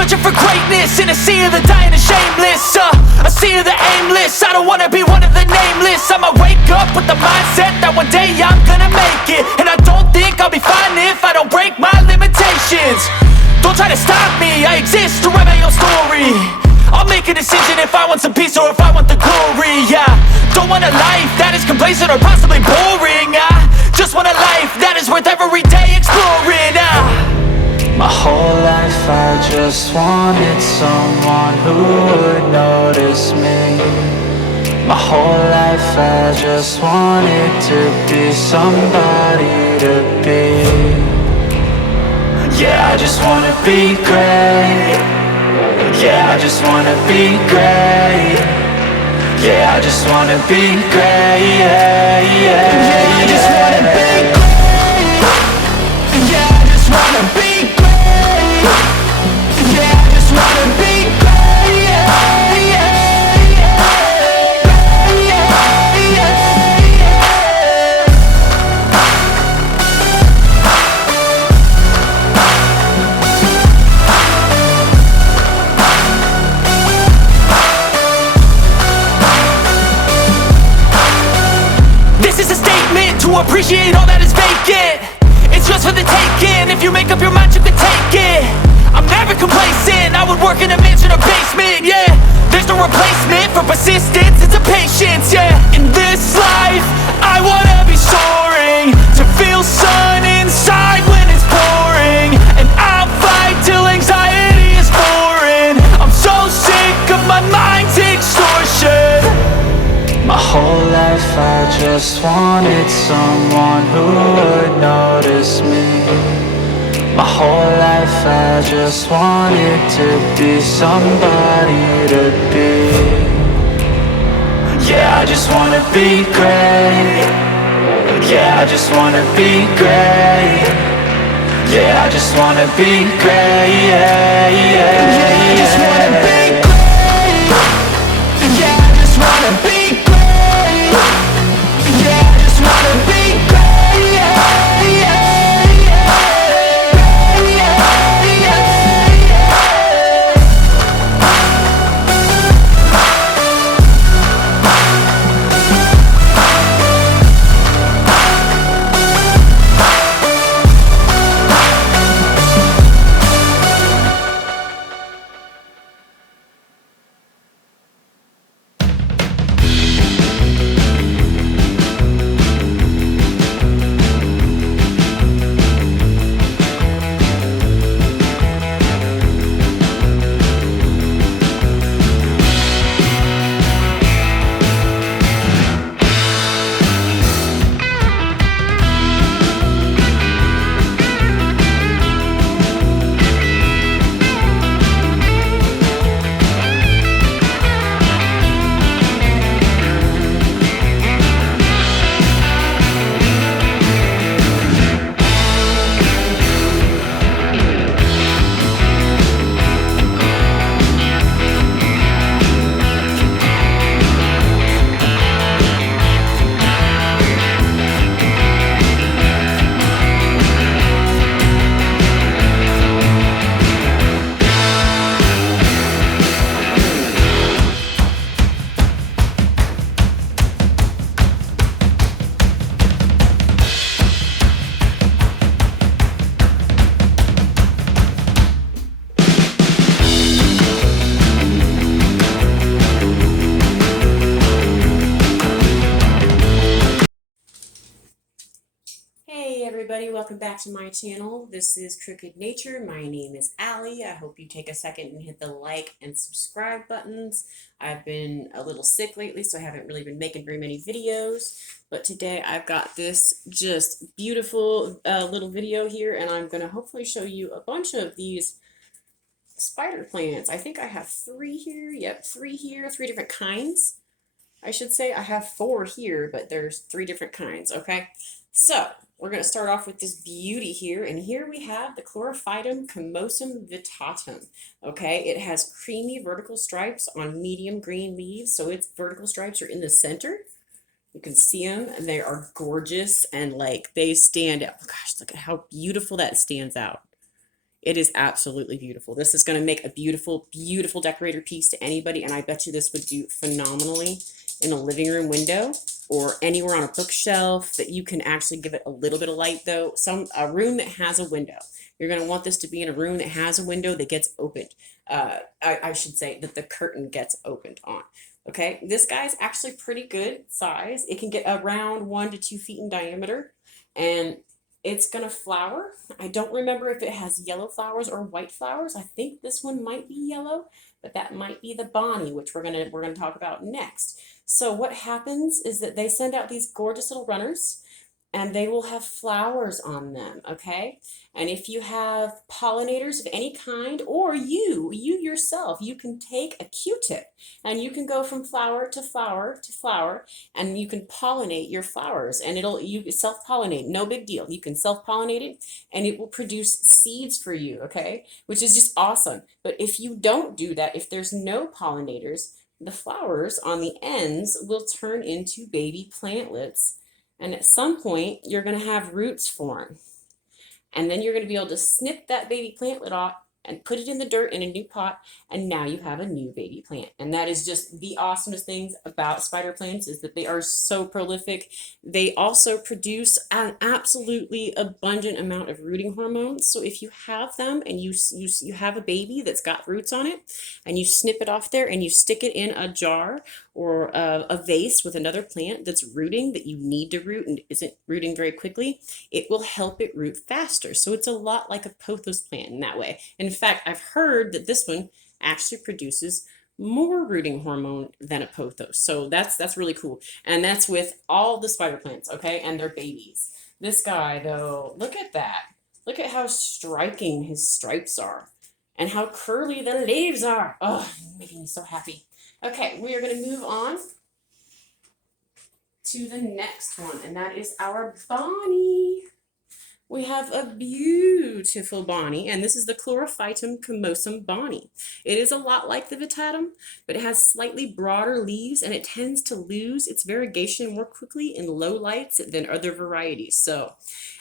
searching for greatness in a sea of the dying and shameless, a sea of the aimless. I don't wanna be one of the nameless. I'ma wake up with the mindset that one day I'm gonna make it. And I don't think I'll be fine if I don't break my limitations. Don't try to stop me, I exist to write my own story. I'll make a decision if I want some peace or if I want the glory. Yeah, don't want a life that is complacent or possibly boring. I just want a life that is worth every day exploring. My whole life I just wanted someone who would notice me. My whole life I just wanted to be somebody to be. Yeah, I just wanna be great. Yeah, I just wanna be great. Yeah, I just wanna be great. Yeah, I just wanna be great. Yeah, I just wanna be great. Yeah, I just wanna be great. Yeah, to appreciate all that is vacant. It's just for the taking. If you make up your mind, you can take it. I'm never complacent. I would work in a mansion or basement. Yeah, there's no replacement for persistence. It's a patience. Yeah, in this life I wanna be soaring, to feel sun inside when it's pouring. And I'll fight till anxiety is foreign. I'm so sick of my mind's extortion. my whole life I just wanted someone who would notice me. My whole life I just wanted to be somebody to be. Yeah, I just wanna be great. Yeah, I just wanna be great. Yeah, I just wanna be great. Yeah, I just wanna be great. Yeah, I just wanna be great. Yeah, I just wanna be great. Everybody, welcome back to my channel. This is Crooked Nature. My name is Allie. I hope you take a second and hit the like and subscribe buttons. I've been a little sick lately, so I haven't really been making very many videos, but today I've got this just beautiful little video here, and I'm going to hopefully show you a bunch of these spider plants. I think I have 3 here. Yep, 3 here, 3 different kinds. I should say I have 4 here, but there's 3 different kinds, okay? So we're going to start off with this beauty here, and here we have the Chlorophytum commosum vittatum. Okay, it has creamy vertical stripes on medium green leaves, so its vertical stripes are in the center. You can see them, and they are gorgeous, and like they stand out. Oh gosh, look at how beautiful that stands out. It is absolutely beautiful. This is going to make a beautiful, beautiful decorator piece to anybody, and I bet you this would do phenomenally in a living room window or anywhere on a bookshelf that you can actually give it a little bit of light, though. A room that has a window. You're going to want this to be in a room that has a window that gets opened. I should say that the curtain gets opened on. Okay, this guy's actually pretty good size. It can get around 1 to 2 feet in diameter, and it's gonna flower. I don't remember if it has yellow flowers or white flowers. I think this one might be yellow, but that might be the Bonnie, which we're gonna talk about next. So what happens is that they send out these gorgeous little runners, and they will have flowers on them, okay? And if you have pollinators of any kind, or you yourself, you can take a Q-tip and you can go from flower to flower to flower, and you can pollinate your flowers, and you self-pollinate, no big deal. You can self-pollinate it and it will produce seeds for you, okay? Which is just awesome. But if you don't do that, if there's no pollinators, the flowers on the ends will turn into baby plantlets. And at some point, you're going to have roots form. And then you're going to be able to snip that baby plantlet off and put it in the dirt in a new pot, and now you have a new baby plant. And that is just the awesomest things about spider plants, is that they are so prolific. They also produce an absolutely abundant amount of rooting hormones. So if you have them and you have a baby that's got roots on it, and you snip it off there and you stick it in a jar or a vase with another plant that's rooting, that you need to root and isn't rooting very quickly, it will help it root faster. So it's a lot like a pothos plant in that way. And in fact, I've heard that this one actually produces more rooting hormone than a pothos. So that's really cool. And that's with all the spider plants, okay? And their babies. This guy, though, look at that. Look at how striking his stripes are and how curly the leaves are. Oh, making me so happy. Okay, we are going to move on to the next one, and that is our Bonnie. We have a beautiful Bonnie, and this is the Chlorophytum comosum Bonnie. It is a lot like the Vitatum, but it has slightly broader leaves, and it tends to lose its variegation more quickly in low lights than other varieties. So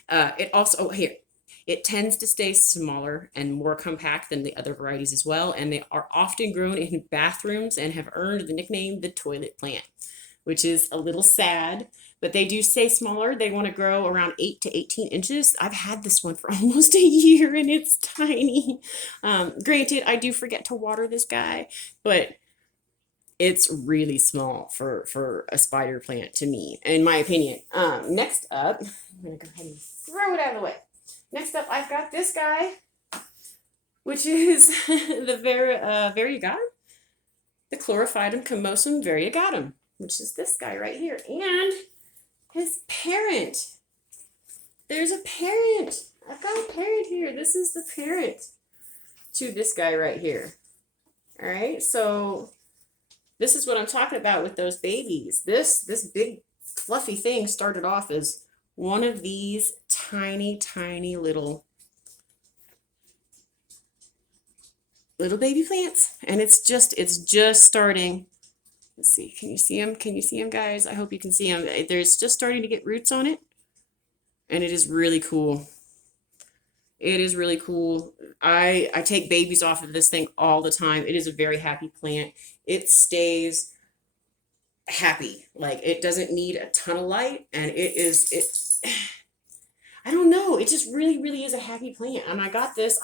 it tends to stay smaller and more compact than the other varieties as well, and they are often grown in bathrooms and have earned the nickname the toilet plant, which is a little sad. But they do stay smaller. They want to grow around 8 to 18 inches. I've had this one for almost a year, and it's tiny. Granted, I do forget to water this guy, but it's really small for a spider plant to me, in my opinion. Next up, I'm going to go ahead and throw it out of the way. Next up, I've got this guy, which is the variegatum, the Chlorophytum comosum variegatum, which is this guy right here. And his parent. There's a parent. I've got a parent here. This is the parent to this guy right here. All right, so this is what I'm talking about with those babies. This big fluffy thing started off as one of these tiny, tiny little baby plants, and it's just starting. Let's see, can you see them? Can you see them, guys? I hope you can see them. There's just starting to get roots on it, and it is really cool. It is really cool. I take babies off of this thing all the time. It is a very happy plant. It stays happy. Like, it doesn't need a ton of light, and I don't know. It just really, really is a happy plant. And I got this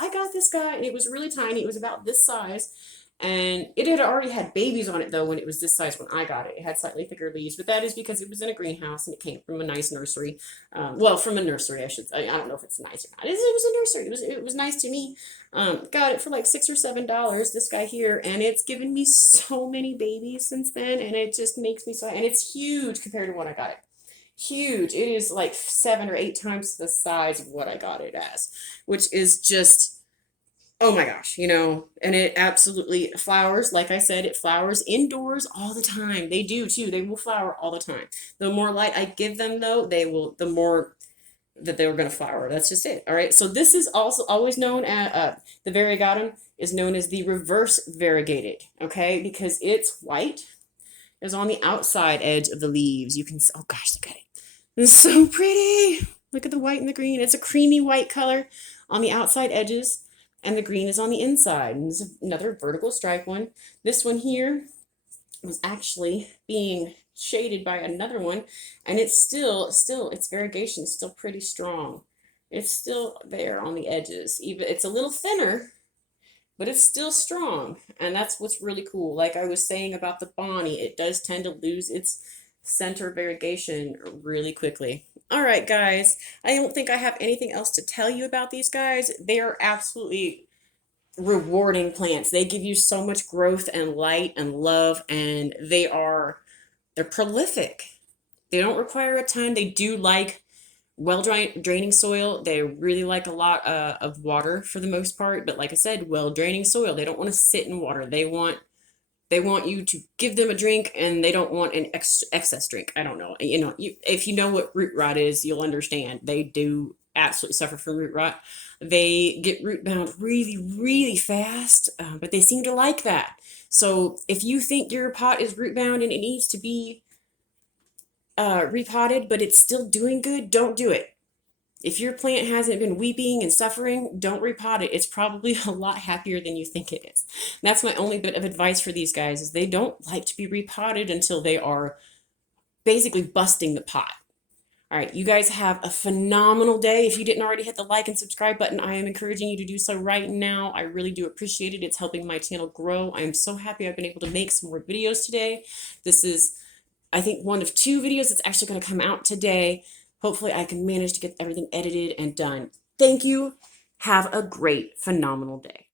guy, and it was really tiny. It was about this size. And it had already had babies on it, though, when it was this size when I got it. It had slightly thicker leaves, but that is because it was in a greenhouse and it came from a nice nursery. Well, from a nursery, I should say. I don't know if it's nice or not. It was a nursery. It was nice to me. Got it for like $6 or $7, this guy here, and it's given me so many babies since then, and it just makes me so, and it's huge compared to when I got it. Huge. It is like 7 or 8 times the size of what I got it as, which is just, oh my gosh, and it absolutely flowers. Like I said, it flowers indoors all the time. They do too. They will flower all the time. The more light I give them, though, the more that they're going to flower. That's just it. All right. So this is also always known as, the variegatum is known as the reverse variegated. Okay. Because it's white. It's on the outside edge of the leaves. You can, oh gosh, look at it. It's so pretty. Look at the white and the green. It's a creamy white color on the outside edges. and the green is on the inside. And this is another vertical stripe one. This one here was actually being shaded by another one, and it's still its variegation is still pretty strong. It's still there on the edges. Even it's a little thinner, but it's still strong, and that's what's really cool. Like I was saying about the Bonnie, it does tend to lose its center variegation really quickly. All right, guys, I don't think I have anything else to tell you about these guys. They are absolutely rewarding plants. They give you so much growth and light and love, and they're prolific. They don't require a ton. They do like draining soil. They really like a lot of water for the most part, but like I said, well draining soil. They don't want to sit in water. They want you to give them a drink, and they don't want an excess drink. I don't know. If you know what root rot is, you'll understand. They do absolutely suffer from root rot. They get root bound really, really fast, but they seem to like that. So if you think your pot is root bound and it needs to be repotted, but it's still doing good, don't do it. If your plant hasn't been weeping and suffering, don't repot it. It's probably a lot happier than you think it is. And that's my only bit of advice for these guys, is they don't like to be repotted until they are basically busting the pot. All right, you guys have a phenomenal day. If you didn't already hit the like and subscribe button, I am encouraging you to do so right now. I really do appreciate it. It's helping my channel grow. I am so happy I've been able to make some more videos today. This is, I think, one of 2 videos that's actually going to come out today. Hopefully I can manage to get everything edited and done. Thank you. Have a great, phenomenal day.